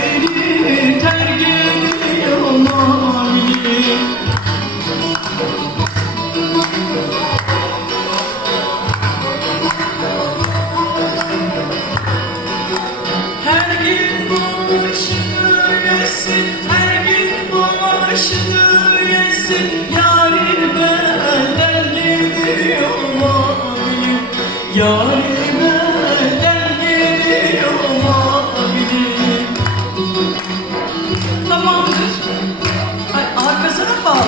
Her gelir ter geliyor mavilim Her gün başını yesin, her gün başını yesin. Yarim benden gidiyor mavilim Yarim